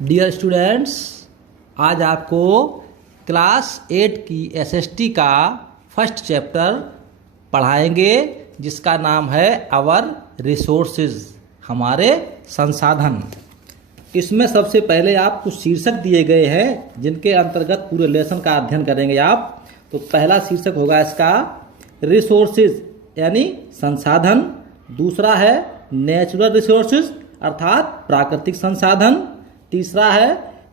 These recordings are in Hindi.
डियर स्टूडेंट्स, आज आपको क्लास 8 की एसएसटी का फर्स्ट चैप्टर पढ़ाएंगे जिसका नाम है आवर रिसोर्सेज, हमारे संसाधन। इसमें सबसे पहले आप कुछ शीर्षक दिए गए हैं जिनके अंतर्गत पूरे लेसन का अध्ययन करेंगे आप। तो पहला शीर्षक होगा इसका रिसोर्सेज यानी संसाधन। दूसरा है नेचुरल रिसोर्सेज अर्थात प्राकृतिक संसाधन। तीसरा है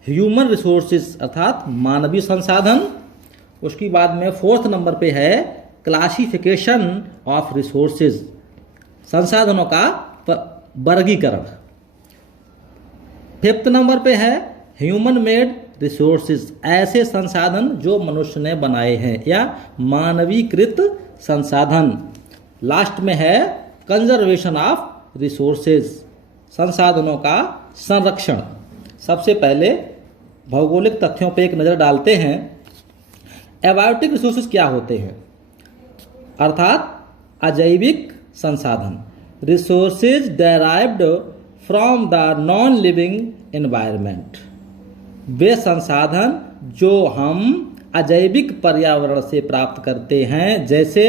ह्यूमन रिसोर्सेज अर्थात मानवीय संसाधन। उसके बाद में फोर्थ नंबर पे है क्लासिफिकेशन ऑफ रिसोर्सेज, संसाधनों का वर्गीकरण। फिफ्थ नंबर पे है ह्यूमन मेड रिसोर्सेज, ऐसे संसाधन जो मनुष्य ने बनाए हैं या मानवीकृत संसाधन। लास्ट में है कंजर्वेशन ऑफ रिसोर्सेज, संसाधनों का संरक्षण। सबसे पहले भौगोलिक तथ्यों पे एक नज़र डालते हैं। एबायोटिक रिसोर्सेज क्या होते हैं अर्थात अजैविक संसाधन। Resources derived from the non living environment, वे संसाधन जो हम अजैविक पर्यावरण से प्राप्त करते हैं जैसे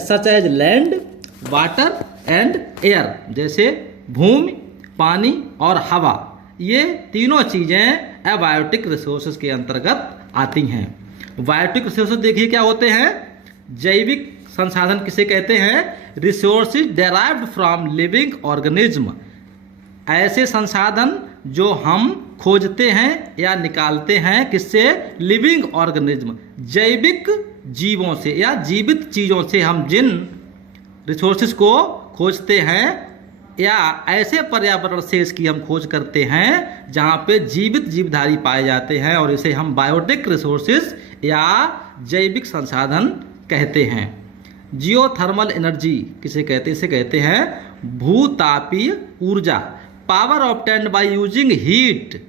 such as land, water and air, जैसे भूमि, पानी और हवा। ये तीनों चीज़ें एबायोटिक रिसोर्सेज के अंतर्गत आती हैं। बायोटिक रिसोर्सेज देखिए क्या होते हैं। जैविक संसाधन किसे कहते हैं? Resources derived from living organism, ऐसे संसाधन जो हम खोजते हैं या निकालते हैं किससे? लिविंग ऑर्गेनिज्म, जैविक जीवों से या जीवित चीज़ों से हम जिन रिसोर्सेज को खोजते हैं या ऐसे पर्यावरण से इसकी हम खोज करते हैं जहाँ पे जीवित जीवधारी पाए जाते हैं, और इसे हम बायोटिक रिसोर्सेज या जैविक संसाधन कहते हैं। जियोथर्मल एनर्जी किसे कहते हैं? इसे कहते हैं भूतापीय ऊर्जा, power obtained by using heat,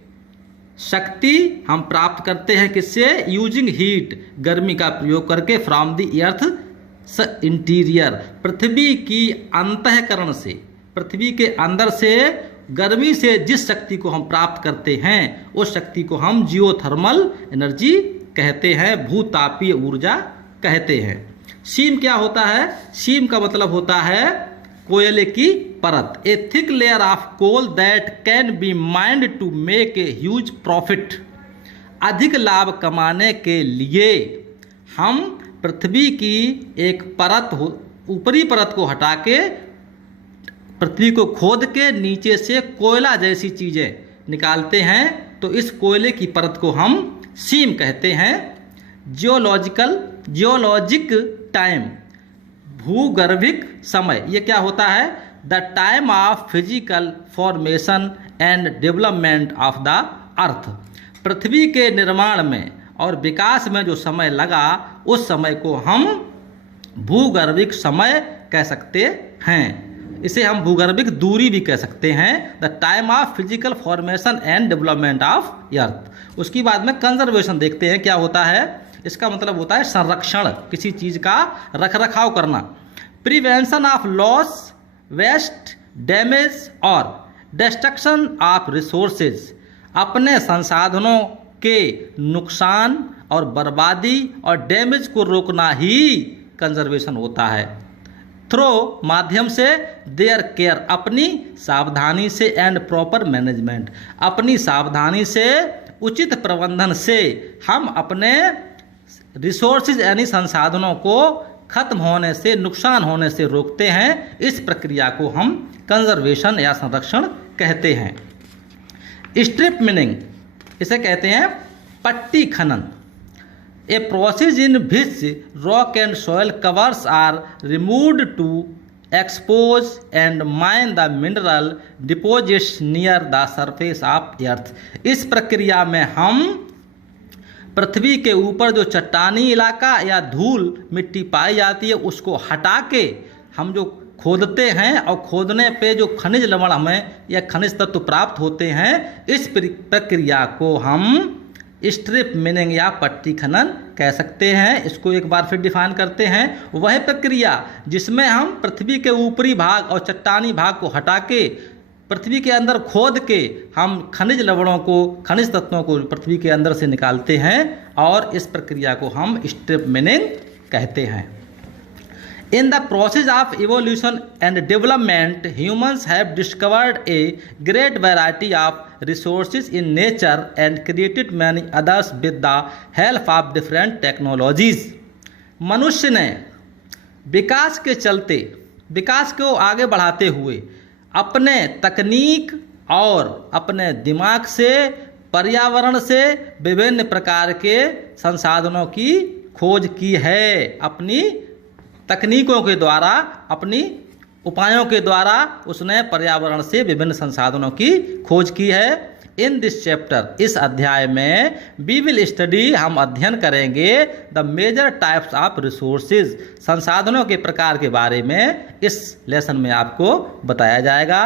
शक्ति हम प्राप्त करते हैं किससे? यूजिंग हीट, गर्मी का प्रयोग करके, फ्रॉम द अर्थ इंटीरियर, पृथ्वी की अंतःकरण से, पृथ्वी के अंदर से गर्मी से जिस शक्ति को हम प्राप्त करते हैं उस शक्ति को हम जियोथर्मल एनर्जी कहते हैं, भूतापीय ऊर्जा कहते हैं। सीम क्या होता है? सीम का मतलब होता है कोयले की परत, a thick layer of coal that can be mined to make a huge profit. अधिक लाभ कमाने के लिए हम पृथ्वी की एक परत, ऊपरी परत को हटा के, पृथ्वी को खोद के नीचे से कोयला जैसी चीज़ें निकालते हैं, तो इस कोयले की परत को हम सीम कहते हैं। जियोलॉजिक टाइम, भूगर्भिक समय, ये क्या होता है? The time of physical formation and development of the earth, पृथ्वी के निर्माण में और विकास में जो समय लगा उस समय को हम भूगर्भिक समय कह सकते हैं। इसे हम भूगर्भिक दूरी भी कह सकते हैं, the time of physical formation and development of earth. उसके बाद में कंजर्वेशन देखते हैं क्या होता है। इसका मतलब होता है संरक्षण, किसी चीज़ का रख रखाव करना। Prevention of loss, waste, damage और डिस्ट्रक्शन ऑफ रिसोर्सेज, अपने संसाधनों के नुकसान और बर्बादी और डैमेज को रोकना ही कंजर्वेशन होता है। थ्रो, माध्यम से, देयर केयर, अपनी सावधानी से, एंड प्रॉपर मैनेजमेंट, अपनी सावधानी से, उचित प्रबंधन से हम अपने रिसोर्सेज यानी संसाधनों को खत्म होने से, नुकसान होने से रोकते हैं। इस प्रक्रिया को हम कंजर्वेशन या संरक्षण कहते हैं। स्ट्रिप मिनिंग, इसे कहते हैं पट्टी खनन, a process in which rock and soil covers are removed to expose and mine the mineral deposits near the surface of earth. इस प्रक्रिया में हम पृथ्वी के ऊपर जो चट्टानी इलाका या धूल मिट्टी पाई जाती है उसको हटा के हम जो खोदते हैं और खोदने पे जो खनिज लवण हमें या खनिज तत्व प्राप्त होते हैं, इस प्रक्रिया को हम स्ट्रिप मिनिंग या पट्टी खनन कह सकते हैं। इसको एक बार फिर डिफाइन करते हैं। वह प्रक्रिया जिसमें हम पृथ्वी के ऊपरी भाग और चट्टानी भाग को हटा के पृथ्वी के अंदर खोद के हम खनिज लवणों को, खनिज तत्वों को पृथ्वी के अंदर से निकालते हैं और इस प्रक्रिया को हम स्ट्रिप मिनिंग कहते हैं। In the process of evolution and development, humans have discovered a great variety of resources in nature and created many others with the help of different technologies. मनुष्य ने विकास के चलते, विकास को आगे बढ़ाते हुए अपने तकनीक और अपने दिमाग से, पर्यावरण से विभिन्न प्रकार के संसाधनों की खोज की है। अपनी तकनीकों के द्वारा, अपनी उपायों के द्वारा उसने पर्यावरण से विभिन्न संसाधनों की खोज की है। इन दिस चैप्टर, इस अध्याय में वी विल स्टडी, हम अध्ययन करेंगे the major types of resources, संसाधनों के प्रकार के बारे में इस लेसन में आपको बताया जाएगा।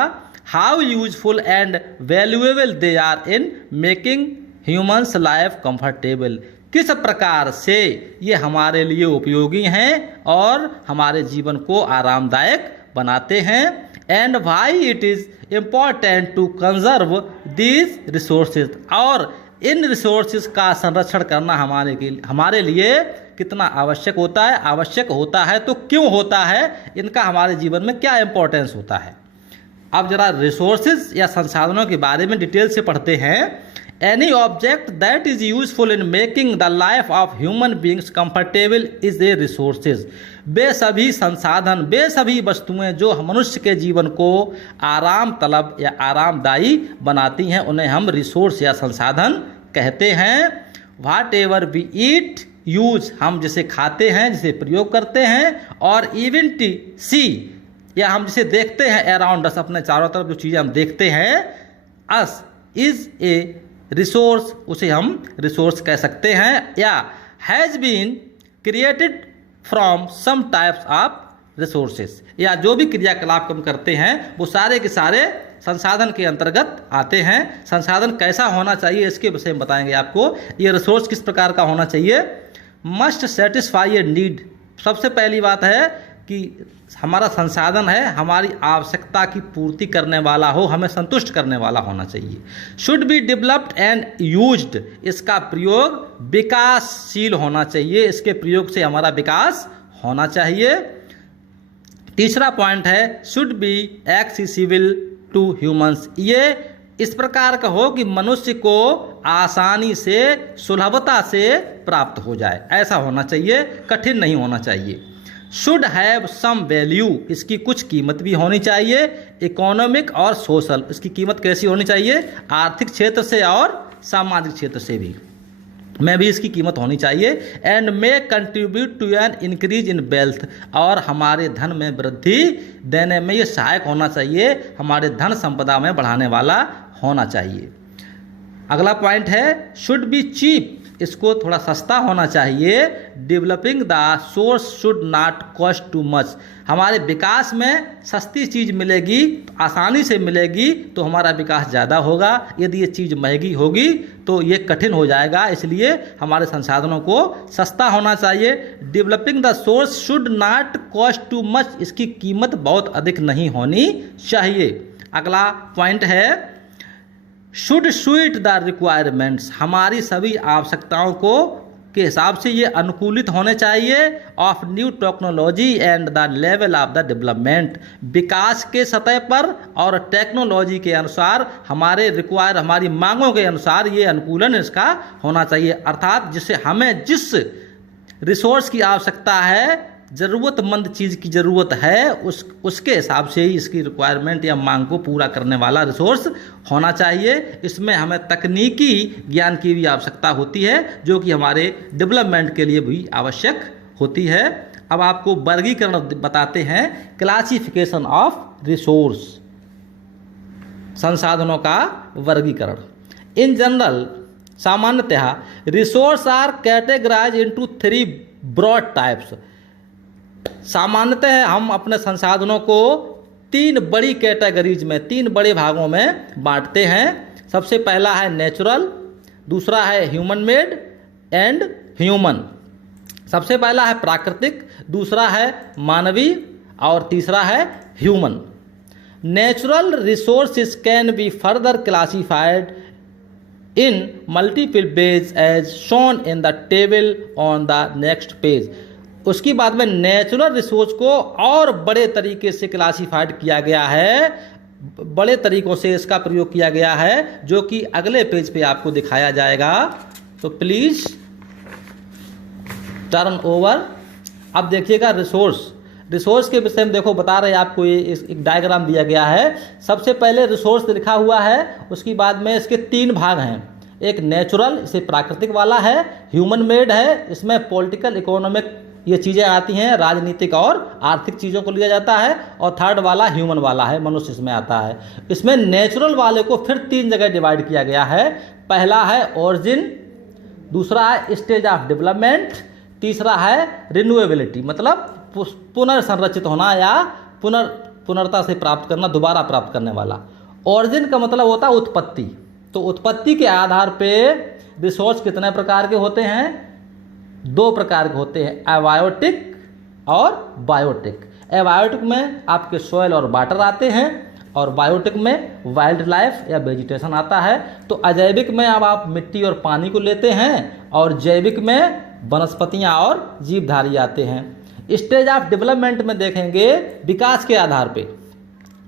How useful and valuable they are in making humans life comfortable, किस प्रकार से ये हमारे लिए उपयोगी हैं और हमारे जीवन को आरामदायक बनाते हैं। And why it is important to conserve these resources, और इन रिसोर्सेज का संरक्षण करना हमारे लिए कितना आवश्यक होता है। आवश्यक होता है तो क्यों होता है, इनका हमारे जीवन में क्या इम्पोर्टेंस होता है। अब जरा रिसोर्सेज या संसाधनों के बारे में डिटेल से पढ़ते हैं। Any object that is useful in making the life of human beings comfortable is a resources. वे सभी संसाधन, वे सभी वस्तुएं जो मनुष्य के जीवन को आराम तलब या आरामदायी बनाती हैं, उन्हें हम रिसोर्स या संसाधन कहते हैं। वाट एवर वी ईट, यूज, हम जिसे खाते हैं, जिसे प्रयोग करते हैं, और इवन टी सी, या हम जिसे देखते हैं अराउंड अस, अपने चारों तरफ जो चीज़ें हम देखते हैं, अस इज ए रिसोर्स, उसे हम रिसोर्स कह सकते हैं। या has been created from some types of resources, या जो भी क्रियाकलाप हम करते हैं वो सारे के सारे संसाधन के अंतर्गत आते हैं। संसाधन कैसा होना चाहिए इसके विषय में बताएंगे आपको। ये रिसोर्स किस प्रकार का होना चाहिए। मस्ट सेटिस्फाई ए नीड, सबसे पहली बात है कि हमारा संसाधन है हमारी आवश्यकता की पूर्ति करने वाला हो, हमें संतुष्ट करने वाला होना चाहिए। Should be developed and used, इसका प्रयोग विकासशील होना चाहिए, इसके प्रयोग से हमारा विकास होना चाहिए। तीसरा पॉइंट है should be accessible to humans, ये इस प्रकार का हो कि मनुष्य को आसानी से, सुलभता से प्राप्त हो जाए, ऐसा होना चाहिए, कठिन नहीं होना चाहिए। शुड हैव सम वैल्यू, इसकी कुछ कीमत भी होनी चाहिए। इकोनॉमिक और सोशल, इसकी कीमत कैसी होनी चाहिए, आर्थिक क्षेत्र से और सामाजिक क्षेत्र से भी भी इसकी कीमत होनी चाहिए। And may contribute to an increase in wealth, और हमारे धन में वृद्धि देने में ये सहायक होना चाहिए, हमारे धन संपदा में बढ़ाने वाला होना चाहिए। अगला पॉइंट है शुड बी चीप, इसको थोड़ा सस्ता होना चाहिए। Developing the source should not cost too much, हमारे विकास में सस्ती चीज़ मिलेगी, आसानी से मिलेगी तो हमारा विकास ज़्यादा होगा। यदि ये चीज़ महंगी होगी तो ये कठिन हो जाएगा, इसलिए हमारे संसाधनों को सस्ता होना चाहिए। Developing the source should not cost too much, इसकी कीमत बहुत अधिक नहीं होनी चाहिए। अगला पॉइंट है शुड सूट द रिक्वायरमेंट्स, हमारी सभी आवश्यकताओं को के हिसाब से ये अनुकूलित होने चाहिए। Of new technology and the level of the development, विकास के सतह पर और टेक्नोलॉजी के अनुसार हमारी मांगों के अनुसार ये अनुकूलन इसका होना चाहिए। अर्थात जिससे हमें जिस रिसोर्स की आवश्यकता है, ज़रूरतमंद चीज़ की ज़रूरत है, उसके हिसाब से ही इसकी रिक्वायरमेंट या मांग को पूरा करने वाला रिसोर्स होना चाहिए। इसमें हमें तकनीकी ज्ञान की भी आवश्यकता होती है, जो कि हमारे डेवलपमेंट के लिए भी आवश्यक होती है। अब आपको वर्गीकरण बताते हैं, क्लासिफिकेशन ऑफ रिसोर्स, संसाधनों का वर्गीकरण। इन जनरल, सामान्यतः resource are categorise into 3 broad types, सामान्यतः हम अपने संसाधनों को 3 बड़ी कैटेगरीज में, 3 बड़े भागों में बांटते हैं। सबसे पहला है नेचुरल, दूसरा है ह्यूमन मेड एंड ह्यूमन। सबसे पहला है प्राकृतिक, दूसरा है मानवीय और तीसरा है human. Natural resources can be further classified in multiple ways as shown in the table on the next page. उसकी बाद में नेचुरल रिसोर्स को और बड़े तरीके से क्लासिफाइड किया गया है, बड़े तरीकों से इसका प्रयोग किया गया है, जो कि अगले पेज पे आपको दिखाया जाएगा। तो प्लीज टर्न ओवर। अब देखिएगा रिसोर्स के विषय में देखो बता रहे हैं आपको, ये एक डायग्राम दिया गया है। सबसे पहले रिसोर्स लिखा हुआ है, उसके बाद में इसके 3 भाग हैं। एक नेचुरल, इसे प्राकृतिक वाला है, ह्यूमन मेड है, इसमें पॉलिटिकल इकोनॉमिक ये चीज़ें आती हैं, राजनीतिक और आर्थिक चीज़ों को लिया जाता है, और थर्ड वाला ह्यूमन वाला है, मनुष्य इसमें आता है। इसमें नेचुरल वाले को फिर 3 जगह डिवाइड किया गया है। पहला है ओरिजिन, दूसरा है स्टेज ऑफ डेवलपमेंट, तीसरा है रिन्यूएबिलिटी, मतलब पुनर्संरचित होना या पुनर्ता से प्राप्त करना, दोबारा प्राप्त करने वाला। ओरिजिन का मतलब होता है उत्पत्ति। तो उत्पत्ति के आधार पे रिसोर्स कितने प्रकार के होते हैं? 2 प्रकार के होते हैं, एबायोटिक और बायोटिक। एबायोटिक में आपके सॉइल और वाटर आते हैं, और बायोटिक में वाइल्ड लाइफ या वेजिटेशन आता है। तो अजैविक में अब आप मिट्टी और पानी को लेते हैं, और जैविक में वनस्पतियाँ और जीवधारी आते हैं। स्टेज ऑफ डेवलपमेंट में देखेंगे विकास के आधार पे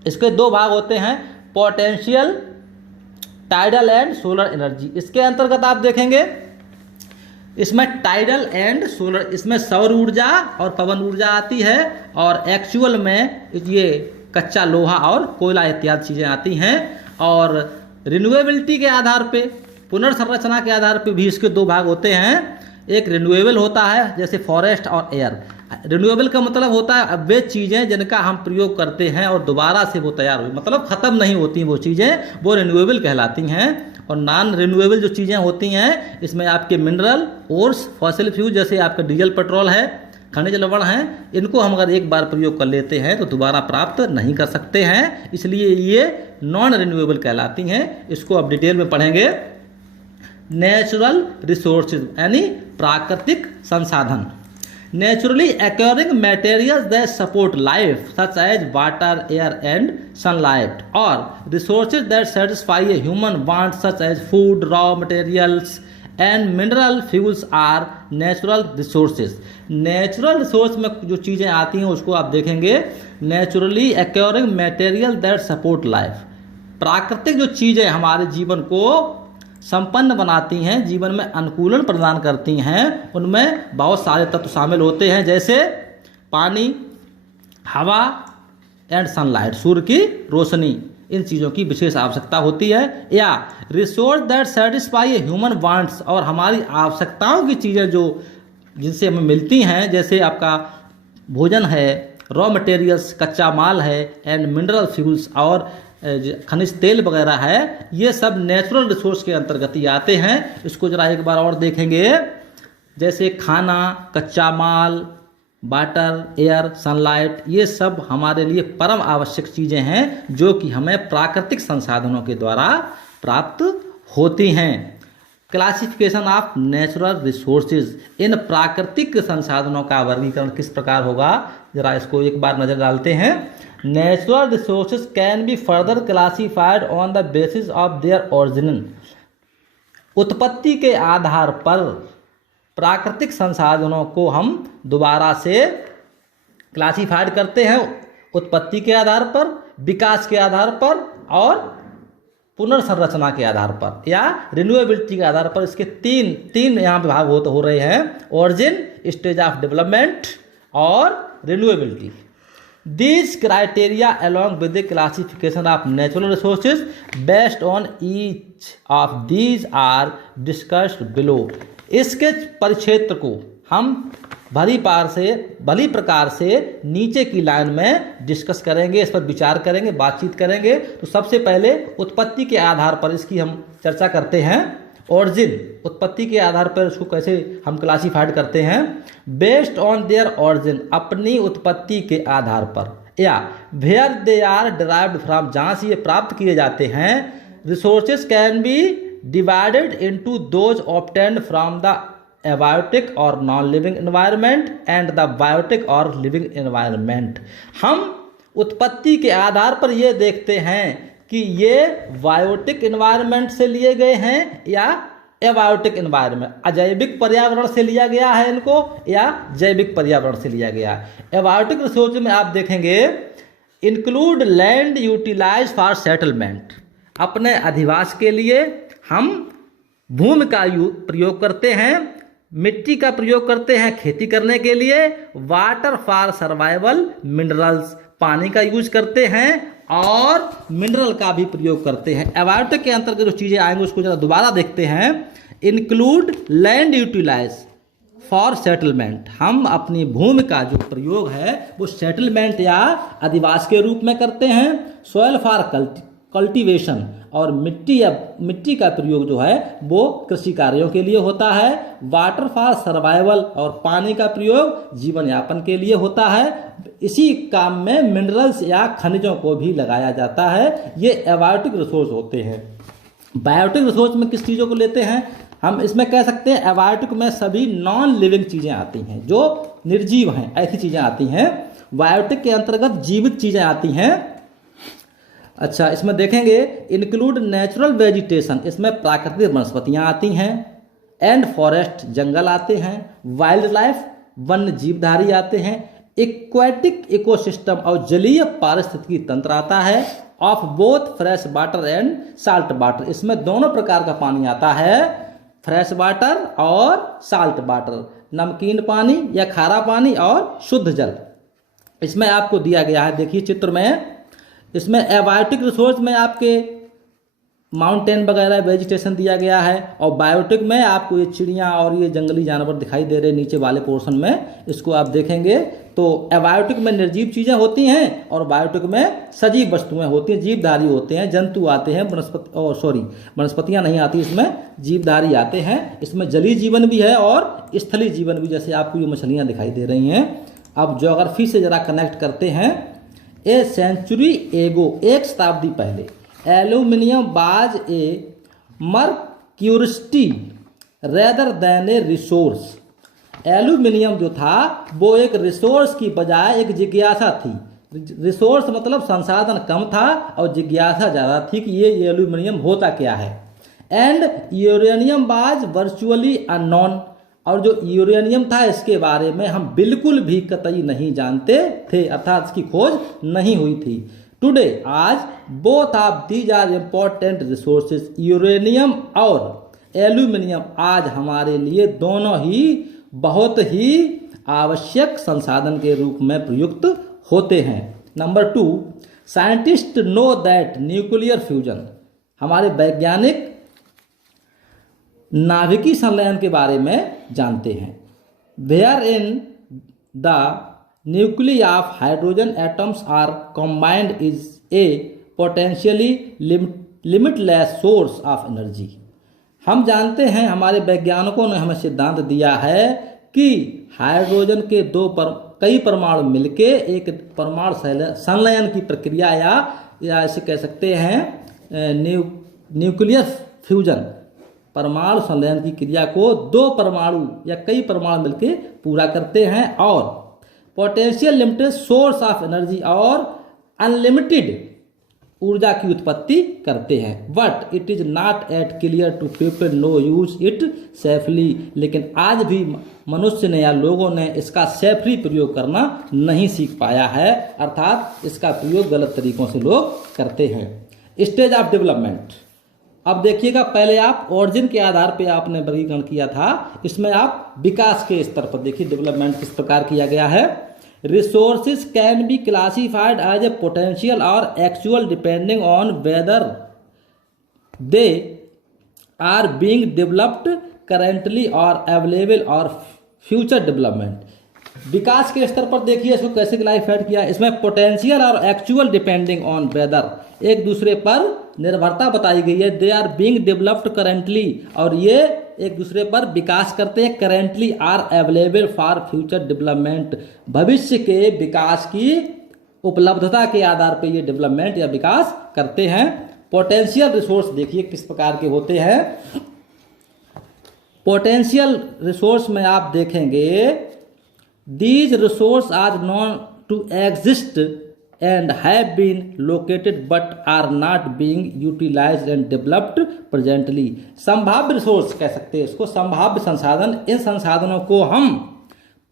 इसके 2 भाग होते हैं, potential, tidal and solar energy. इसके अंतर्गत आप देखेंगे इसमें टाइडल एंड सोलर, इसमें सौर ऊर्जा और पवन ऊर्जा आती है, और एक्चुअल में ये कच्चा लोहा और कोयला इत्यादि चीज़ें आती हैं। और रिन्यूएबिलिटी के आधार पे, पुनर्संरचना के आधार पे भी इसके 2 भाग होते हैं। एक रिन्यूएबल होता है जैसे फॉरेस्ट और एयर। रिन्यूएबल का मतलब होता है वे चीज़ें जिनका हम प्रयोग करते हैं और दोबारा से वो तैयार हुई, मतलब ख़त्म नहीं होती वो चीज़ें, वो रिन्यूएबल कहलाती हैं। और नॉन रिन्यूएबल जो चीज़ें होती हैं, इसमें आपके मिनरल, ओर्स, फॉसिल फ्यूल जैसे आपका डीजल, पेट्रोल है, खनिज लवण हैं, इनको हम अगर एक बार प्रयोग कर लेते हैं तो दोबारा प्राप्त नहीं कर सकते हैं, इसलिए ये नॉन रिन्यूएबल कहलाती हैं। इसको अब डिटेल में पढ़ेंगे। नेचुरल रिसोर्सेज यानी प्राकृतिक संसाधन, naturally occurring materials that support life such as water, air and sunlight, और resources that satisfy a human want such as food, raw materials and mineral fuels are natural resources. Natural resource में जो चीज़ें आती हैं उसको आप देखेंगे, naturally occurring material that support life. प्राकृतिक जो चीज़ें हमारे जीवन को संपन्न बनाती हैं, जीवन में अनुकूलन प्रदान करती हैं, उनमें बहुत सारे तत्व शामिल होते हैं, जैसे पानी, हवा एंड सनलाइट, सूर्य की रोशनी, इन चीज़ों की विशेष आवश्यकता होती है। या resource that satisfy human wants, और हमारी आवश्यकताओं की चीज़ें जो जिनसे हमें मिलती हैं, जैसे आपका भोजन है, रॉ मटेरियल्स कच्चा माल है, एंड मिनरल फ्यूल्स और खनिज तेल वगैरह है, ये सब नेचुरल रिसोर्स के अंतर्गत ही आते हैं। इसको जरा एक बार और देखेंगे, जैसे खाना, कच्चा माल, वाटर, एयर, सनलाइट, ये सब हमारे लिए परम आवश्यक चीज़ें हैं जो कि हमें प्राकृतिक संसाधनों के द्वारा प्राप्त होती हैं। क्लासिफिकेशन ऑफ नेचुरल रिसोर्सेज, इन प्राकृतिक संसाधनों का वर्गीकरण किस प्रकार होगा, जरा इसको एक बार नज़र डालते हैं। Natural resources can be further classified on the basis of their origin, उत्पत्ति के आधार पर प्राकृतिक संसाधनों को हम दोबारा से क्लासिफाइड करते हैं, उत्पत्ति के आधार पर, विकास के आधार पर और पुनर्संरचना के आधार पर या रिन्यूएबिलिटी के आधार पर। इसके तीन यहाँ पे भाग हो रहे हैं, ओरिजिन, स्टेज ऑफ डेवलपमेंट और renewability. These criteria along with the classification of natural resources based on each of these are discussed below। इसके परिक्षेत्र को हम भली प्रकार से नीचे की लाइन में डिस्कस करेंगे, इस पर विचार करेंगे, बातचीत करेंगे। तो सबसे पहले उत्पत्ति के आधार पर इसकी हम चर्चा करते हैं। ओरिजिन, उत्पत्ति के आधार पर इसको कैसे हम क्लासिफाइड करते हैं, बेस्ड ऑन देयर ओरिजिन, अपनी उत्पत्ति के आधार पर, या where they are derived from, जहाँ से ये प्राप्त किए जाते हैं। Resources can be divided into those obtained from the abiotic और non living environment and the biotic और लिविंग एनवायरनमेंट। हम उत्पत्ति के आधार पर ये देखते हैं कि ये बायोटिक एनवायरनमेंट से लिए गए हैं या एबायोटिक एनवायरनमेंट, अजैविक पर्यावरण से लिया गया है इनको या जैविक पर्यावरण से लिया गया है। एबायोटिक रिसोर्स में आप देखेंगे include land utilise for settlement, अपने अधिवास के लिए हम भूमि का प्रयोग करते हैं, मिट्टी का प्रयोग करते हैं खेती करने के लिए, वाटर फॉर सर्वाइवल, मिनरल्स पानी का यूज करते हैं और मिनरल का भी प्रयोग करते हैं। एबायोटिक के अंतर्गत जो चीज़ें आएंगी उसको जरा दोबारा देखते हैं। Include land utilise for settlement, हम अपनी भूमि का जो प्रयोग है वो सेटलमेंट या अधिवास के रूप में करते हैं। सॉयल फॉर कल्टीवेशन, और मिट्टी का प्रयोग जो है वो कृषि कार्यों के लिए होता है। वाटर फॉर सर्वाइवल, और पानी का प्रयोग जीवन यापन के लिए होता है। इसी काम में मिनरल्स या खनिजों को भी लगाया जाता है। ये एबायोटिक रिसोर्स होते हैं। बायोटिक रिसोर्स में किस चीज़ों को लेते हैं, हम इसमें कह सकते हैं एबायोटिक में सभी नॉन लिविंग चीज़ें आती हैं, जो निर्जीव हैं ऐसी चीज़ें आती हैं। बायोटिक के अंतर्गत जीवित चीज़ें आती हैं। अच्छा, इसमें देखेंगे इंक्लूड नेचुरल वेजिटेशन, इसमें प्राकृतिक वनस्पतियाँ आती हैं। एंड फॉरेस्ट, जंगल आते हैं। वाइल्ड लाइफ, वन्य जीवधारी आते हैं। एक्वेटिक इकोसिस्टम, और जलीय पारिस्थितिकी तंत्र आता है। Of both fresh water and salt water, इसमें दोनों प्रकार का पानी आता है, फ्रेश वाटर और साल्ट वाटर, नमकीन पानी या खारा पानी और शुद्ध जल। इसमें आपको दिया गया है, देखिए चित्र में, इसमें एबायोटिक रिसोर्स में आपके माउंटेन वगैरह वेजिटेशन दिया गया है, और बायोटिक में आपको ये चिड़ियाँ और ये जंगली जानवर दिखाई दे रहे नीचे वाले पोर्शन में। इसको आप देखेंगे तो एबायोटिक में निर्जीव चीज़ें होती हैं और बायोटिक में सजीव वस्तुएं होती हैं, जीवधारी होते हैं, जंतु आते हैं, वनस्पतियाँ नहीं आती, इसमें जीवधारी आते हैं। इसमें जलीय जीवन भी है और स्थलीय जीवन भी, जैसे आपको ये मछलियाँ दिखाई दे रही हैं। अब ज्योग्राफी से ज़रा कनेक्ट करते हैं। ए सेंचुरी एगो, एक शताब्दी पहले, एल्यूमिनियम वाज ए मर्क्यूरिटी rather than a resource, aluminium जो था वो एक रिसोर्स की बजाय एक जिज्ञासा थी। रिसोर्स मतलब संसाधन कम था और जिज्ञासा ज़्यादा थी कि ये एल्यूमिनियम होता क्या है। And uranium was virtually unknown, और जो यूरेनियम था इसके बारे में हम बिल्कुल भी कतई नहीं जानते थे, अर्थात इसकी खोज नहीं हुई थी। टुडे, आज, both of these are important resources, uranium और एल्यूमिनियम आज हमारे लिए दोनों ही बहुत ही आवश्यक संसाधन के रूप में प्रयुक्त होते हैं। Number 2, scientist know that nuclear fusion, हमारे वैज्ञानिक नाभिकीय संलयन के बारे में जानते हैं। Where in the nucleus of hydrogen atoms are combined is a potentially limitless source of energy, हम जानते हैं, हमारे वैज्ञानिकों ने हमें सिद्धांत दिया है कि हाइड्रोजन के कई परमाणु मिलके एक परमाणु संलयन की प्रक्रिया या ऐसे कह सकते हैं न्यूक्लियर फ्यूजन, परमाणु संलयन की क्रिया को दो परमाणु या कई परमाणु मिलकर पूरा करते हैं, और potential limited source of energy, और अनलिमिटेड ऊर्जा की उत्पत्ति करते हैं। But it is not at clear to people no use it safely, लेकिन आज भी मनुष्य ने या लोगों ने इसका सेफली प्रयोग करना नहीं सीख पाया है, अर्थात इसका प्रयोग गलत तरीकों से लोग करते हैं। स्टेज ऑफ डेवलपमेंट, अब देखिएगा, पहले आप ओरिजिन के आधार पे आपने वर्गीकरण किया था, इसमें आप विकास के स्तर पर देखिए डेवलपमेंट किस प्रकार किया गया है। Resources can be classified as a potential और actual depending on whether they are being developed currently और अवेलेबल और फ्यूचर डेवलपमेंट। विकास के स्तर पर देखिए इसको कैसे क्लासिफाइड किया, इसमें पोटेंशियल और एक्चुअल डिपेंडिंग ऑन वेदर, एक दूसरे पर निर्भरता बताई गई है। They are being developed currently, और ये एक दूसरे पर विकास करते हैं। Currently are available for future development, भविष्य के विकास की उपलब्धता के आधार पर ये डेवलपमेंट या विकास करते हैं। पोटेंशियल रिसोर्स देखिए किस प्रकार के होते हैं। पोटेंशियल रिसोर्स में आप देखेंगे these resource are known to exist and have been located but are not being utilized and developed presently। संभाव्य रिसोर्स कह सकते हैं इसको, संभाव्य संसाधन। इन संसाधनों को हम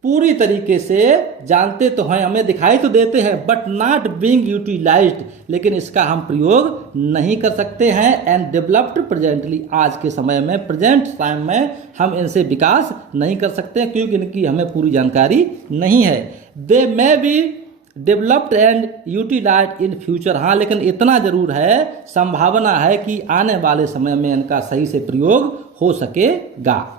पूरी तरीके से जानते तो हैं, हमें दिखाई तो देते हैं, बट नॉट बीइंग यूटिलाइज्ड, लेकिन इसका हम प्रयोग नहीं कर सकते हैं। एंड डेवलप्ड प्रेजेंटली, आज के समय में, प्रेजेंट टाइम में हम इनसे विकास नहीं कर सकते क्योंकि इनकी हमें पूरी जानकारी नहीं है। They may be developed and utilised in future, हाँ लेकिन इतना जरूर है, संभावना है कि आने वाले समय में इनका सही से प्रयोग हो सकेगा।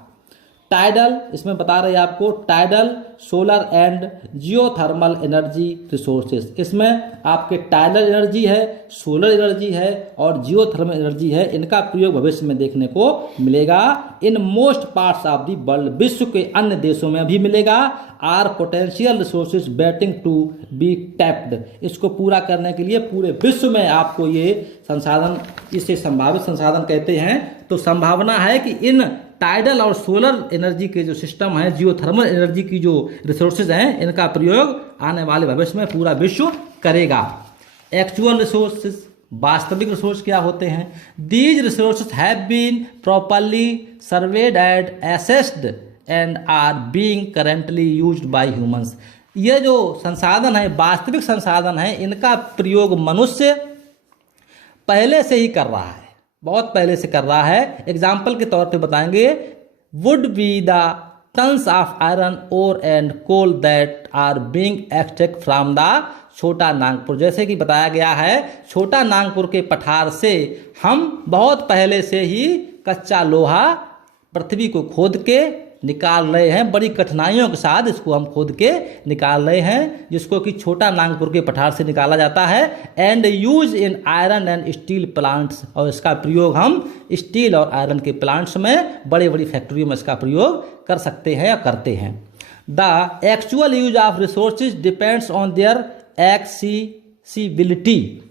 टाइडल, इसमें बता रहे हैं आपको, tidal solar and geothermal energy resources. इसमें आपके टाइडल एनर्जी है, सोलर एनर्जी है और जियोथर्मल एनर्जी है, इनका प्रयोग भविष्य में देखने को मिलेगा। In most parts of the world, विश्व के अन्य देशों में भी मिलेगा। Are potential resources waiting to be tapped, इसको पूरा करने के लिए पूरे विश्व में आपको ये संसाधन, इसे संभावित संसाधन कहते हैं। तो संभावना है कि इन टाइडल और सोलर एनर्जी के जो सिस्टम है, जियोथर्मल एनर्जी की जो रिसोर्सेज हैं, इनका प्रयोग आने वाले भविष्य में पूरा विश्व करेगा। एक्चुअल रिसोर्सेज, वास्तविक रिसोर्स क्या होते हैं? These resources have been properly surveyed and assessed and are being currently used by humans. ये जो संसाधन है, वास्तविक संसाधन है, इनका प्रयोग मनुष्य पहले से ही कर रहा है, बहुत पहले से कर रहा है। एग्जाम्पल के तौर पे बताएंगे, would be the tons of iron ore and coal that are being extract from the Chota Nagpur. जैसे कि बताया गया है, छोटा नागपुर के पठार से हम बहुत पहले से ही कच्चा लोहा पृथ्वी को खोद के निकाल रहे हैं, बड़ी कठिनाइयों के साथ इसको हम खोद के निकाल रहे हैं, जिसको कि छोटा नागपुर के पठार से निकाला जाता है। And use in iron and steel plants, और इसका प्रयोग हम स्टील और आयरन के प्लांट्स में, बड़ी बड़ी फैक्ट्रियों में इसका प्रयोग कर सकते हैं या करते हैं। The actual use of resources depends on their accessibility.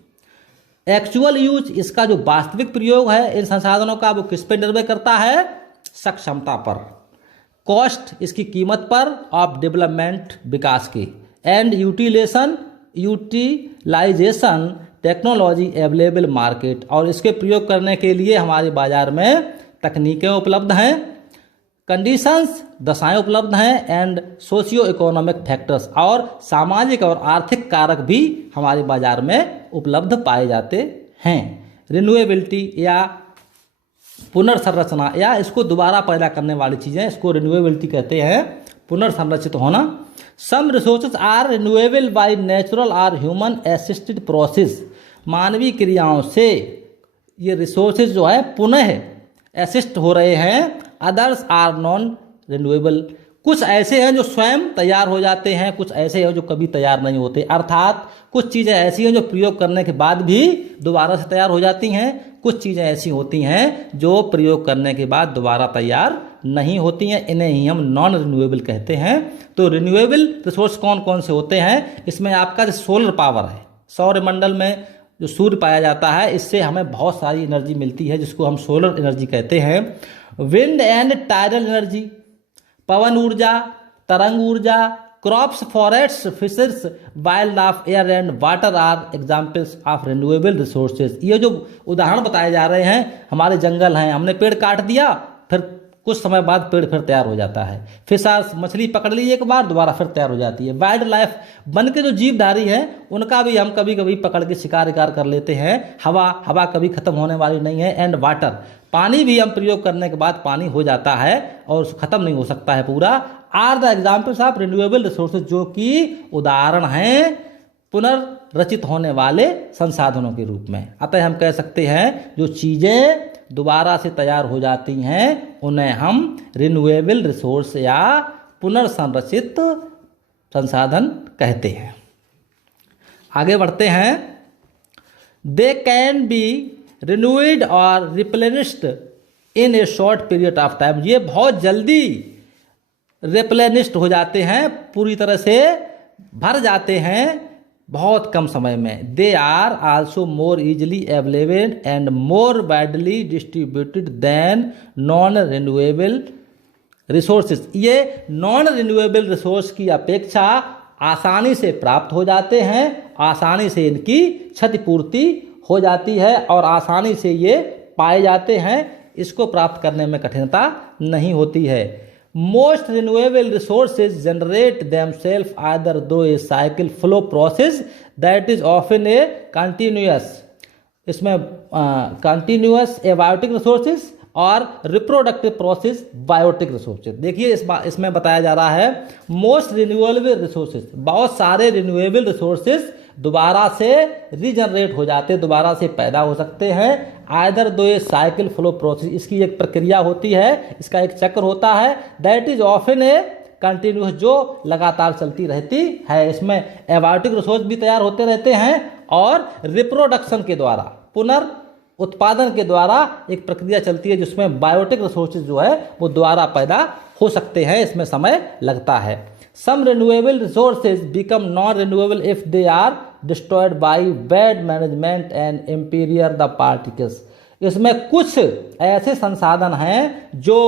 Actual use, इसका जो वास्तविक प्रयोग है इन संसाधनों का, वो किस पर निर्भर करता है? सक्षमता पर, कॉस्ट, इसकी कीमत पर, ऑफ डेवलपमेंट, विकास की, and utilisation technology available market, और इसके प्रयोग करने के लिए हमारे बाजार में तकनीकें उपलब्ध हैं, कंडीशंस, दशाएं उपलब्ध हैं, एंड सोशियो इकोनॉमिक फैक्टर्स, और सामाजिक और आर्थिक कारक भी हमारे बाजार में उपलब्ध पाए जाते हैं। रिन्यूएबिलिटी या पुनर्संरचना, या इसको दोबारा पैदा करने वाली चीज़ें, इसको रिन्यूएबिलिटी कहते हैं, पुनर्संरचित होना। Some resources are renewable by natural और ह्यूमन असिस्टेड प्रोसेस, मानवीय क्रियाओं से ये रिसोर्सेज जो है पुनः असिस्ट हो रहे हैं। अदर्स आर नॉन रिन्यूएबल, कुछ ऐसे हैं जो स्वयं तैयार हो जाते हैं, कुछ ऐसे हैं जो कभी तैयार नहीं होते, अर्थात कुछ चीज़ें ऐसी हैं जो प्रयोग करने के बाद भी दोबारा से तैयार हो जाती हैं, कुछ चीज़ें ऐसी होती हैं जो प्रयोग करने के बाद दोबारा तैयार नहीं होती हैं, इन्हें ही हम नॉन रिन्यूएबल कहते हैं। तो रिन्यूएबल रिसोर्स कौन कौन से होते हैं? इसमें आपका जो सोलर पावर है, सौरमंडल में जो सूर्य पाया जाता है, इससे हमें बहुत सारी एनर्जी मिलती है, जिसको हम सोलर एनर्जी कहते हैं। विंड एंड टाइडल एनर्जी, पवन ऊर्जा, तरंग ऊर्जा, crops, forest, fishers, wild life, air and water are examples of renewable resources. ये जो उदाहरण बताए जा रहे हैं, हमारे जंगल हैं, हमने पेड़ काट दिया, फिर कुछ समय बाद पेड़ फिर तैयार हो जाता है। फिशर्स, मछली पकड़ ली एक बार, दोबारा फिर तैयार हो जाती है। वाइल्ड लाइफ, वन के जो जीवधारी हैं, उनका भी हम कभी कभी पकड़ के शिकार कर लेते हैं। हवा कभी खत्म होने वाली नहीं है। एंड वाटर, पानी भी हम प्रयोग करने के बाद पानी हो जाता है और खत्म नहीं हो सकता है पूरा। Are the examples of renewable resources, जो कि उदाहरण हैं पुनर्रचित होने वाले संसाधनों के रूप में। अतः हम कह सकते हैं जो चीज़ें दोबारा से तैयार हो जाती हैं, उन्हें हम रिन्यूएबल रिसोर्स या पुनर्संरचित संसाधन कहते हैं। आगे बढ़ते हैं। दे कैन बी रिन्यूड और replenished in A short period of time, ये बहुत जल्दी रिप्लेनिश्ड हो जाते हैं, पूरी तरह से भर जाते हैं बहुत कम समय में। They are also more easily available and more widely distributed than non renewable resources, ये नॉन रिन्यूएबल रिसोर्स की अपेक्षा आसानी से प्राप्त हो जाते हैं आसानी से इनकी क्षतिपूर्ति हो जाती है और आसानी से ये पाए जाते हैं, इसको प्राप्त करने में कठिनता नहीं होती है। Most renewable resources generate themselves either through a cycle flow process that is often a continuous, इसमें कंटिन्यूअस एबायोटिक रिसोर्सेज और रिप्रोडक्टिव प्रोसेस बायोटिक रिसोर्सेज। देखिए इसमें बताया जा रहा है मोस्ट रिन्यूएबल रिसोर्सेज, बहुत सारे रिन्यूएबल रिसोर्सेज दोबारा से रीजनरेट हो जाते हैं, दोबारा से पैदा हो सकते हैं। आइदर दो ये साइकिल फ्लो प्रोसेस, इसकी एक प्रक्रिया होती है, इसका एक चक्र होता है, that is often a continuous, जो लगातार चलती रहती है। इसमें एबायोटिक रिसोर्स भी तैयार होते रहते हैं और रिप्रोडक्शन के द्वारा, पुनर्उत्पादन के द्वारा एक प्रक्रिया चलती है जिसमें बायोटिक रिसोर्सेज जो है वो दोबारा पैदा हो सकते हैं, इसमें समय लगता है। Some renewable resources become non renewable if they are destroyed by bad management and imperial the particles. इसमें कुछ ऐसे संसाधन हैं जो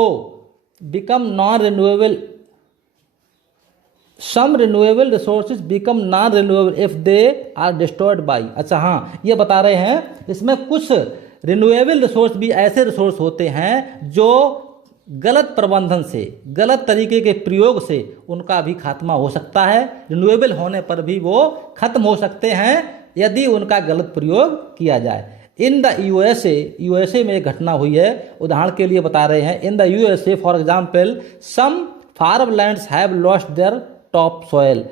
become non renewable, some renewable resources become non renewable if they are destroyed by, अच्छा हाँ ये बता रहे हैं इसमें कुछ रिन्यूएबल रिसोर्स भी ऐसे रिसोर्स होते हैं जो गलत प्रबंधन से, गलत तरीके के प्रयोग से उनका भी खात्मा हो सकता है। रिन्यूएबल होने पर भी वो खत्म हो सकते हैं यदि उनका गलत प्रयोग किया जाए। इन द यूएसए में एक घटना हुई है, उदाहरण के लिए बता रहे हैं। In the USA for example some farm lands have lost their top soil,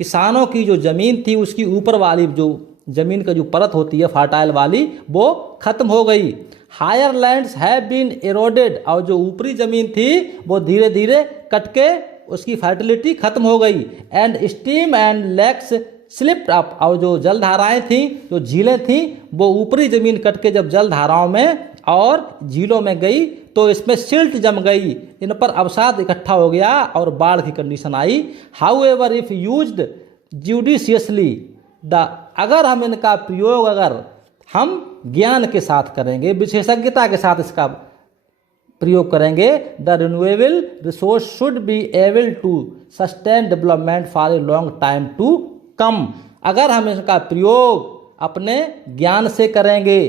किसानों की जो ज़मीन थी उसकी ऊपर वाली जो ज़मीन का जो परत होती है फर्टाइल वाली, वो खत्म हो गई। हायर लैंड्स हैव बीन एरोडेड, और जो ऊपरी ज़मीन थी वो धीरे धीरे कट के उसकी फर्टिलिटी खत्म हो गई। And stream and lakes slipped up, और जो जलधाराएं थीं, जो झीलें थीं, वो ऊपरी ज़मीन कट के जब जलधाराओं में और झीलों में गई तो इसमें सिल्ट जम गई, इन पर अवसाद इकट्ठा हो गया और बाढ़ की condition I. How ever if used judiciously the, अगर हम इनका प्रयोग अगर हम ज्ञान के साथ करेंगे, विशेषज्ञता के साथ इसका प्रयोग करेंगे, the renewable resource should be able to sustain development for a long time to come. अगर हम इसका प्रयोग अपने ज्ञान से करेंगे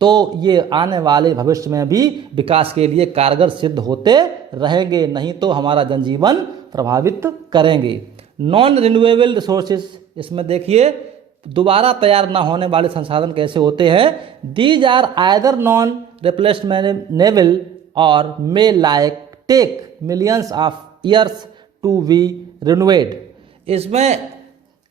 तो ये आने वाले भविष्य में भी विकास के लिए कारगर सिद्ध होते रहेंगे, नहीं तो हमारा जनजीवन प्रभावित करेंगे। नॉन रिन्यूएबल रिसोर्सेज, इसमें देखिए दोबारा तैयार ना होने वाले संसाधन कैसे होते हैं। These are either non replaceable और may like take millions of years to be renewed. इसमें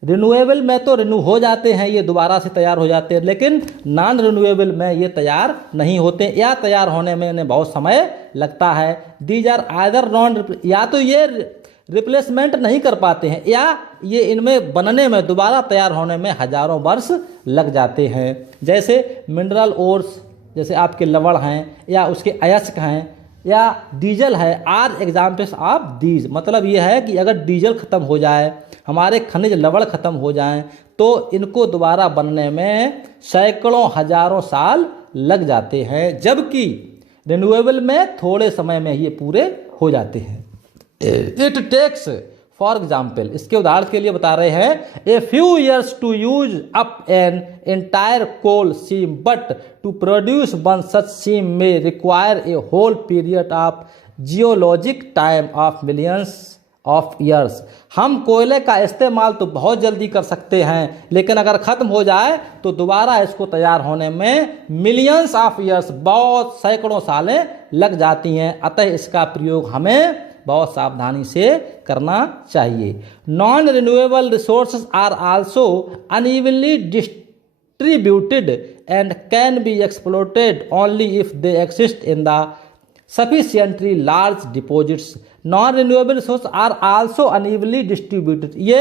रिन्यूएबल में तो रिन्यू हो जाते हैं, ये दोबारा से तैयार हो जाते हैं, लेकिन नॉन रिन्यूएबल में ये तैयार नहीं होते या तैयार होने में इन्हें बहुत समय लगता है। दीज आर आइदर नॉन, या तो ये रिप्लेसमेंट नहीं कर पाते हैं या ये इनमें बनने में, दोबारा तैयार होने में हजारों वर्ष लग जाते हैं। जैसे मिनरल ओर्स, जैसे आपके लवण हैं या उसके अयस्क हैं या डीजल है, आर एग्जाम्पल्स ऑफ दीज। मतलब ये है कि अगर डीजल ख़त्म हो जाए, हमारे खनिज लवण ख़त्म हो जाएं, तो इनको दोबारा बनने में सैकड़ों हजारों साल लग जाते हैं, जबकि रिन्यूएबल में थोड़े समय में ये पूरे हो जाते हैं। इट टेक्स फॉर एग्जाम्पल, इसके उदाहरण के लिए बता रहे हैं, a few years to use up an entire coal seam but to produce one such seam में require a whole period of geologic time of millions of years. हम कोयले का इस्तेमाल तो बहुत जल्दी कर सकते हैं, लेकिन अगर ख़त्म हो जाए तो दोबारा इसको तैयार होने में मिलियंस ऑफ ईयर्स, बहुत सैकड़ों सालें लग जाती हैं। अतः इसका प्रयोग हमें बहुत सावधानी से करना चाहिए। Non renewable resources are also unevenly distributed and can be exploited only if they exist in the sufficiently large deposits. Non-renewable resources are also unevenly distributed. ये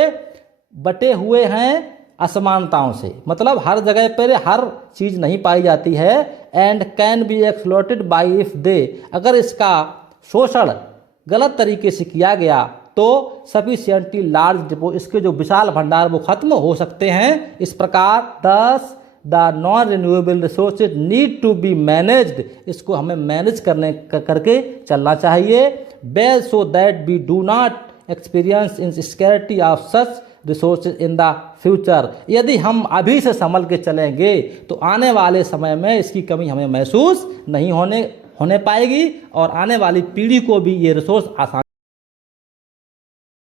बटे हुए हैं असमानताओं से, मतलब हर जगह पर हर चीज़ नहीं पाई जाती है। And can be exploited by if they, अगर इसका शोषण गलत तरीके से किया गया तो सफिशिएंटली लार्ज डिपो, इसके जो विशाल भंडार वो खत्म हो सकते हैं। इस प्रकार 10 the non renewable resources need to be managed, इसको हमें मैनेज करके चलना चाहिए। Well so that we do not experience in scarcity of such resource in the future. यदि हम अभी से संभल के चलेंगे तो आने वाले समय में इसकी कमी हमें महसूस नहीं होने पाएगी और आने वाली पीढ़ी को भी ये रिसोर्स आसान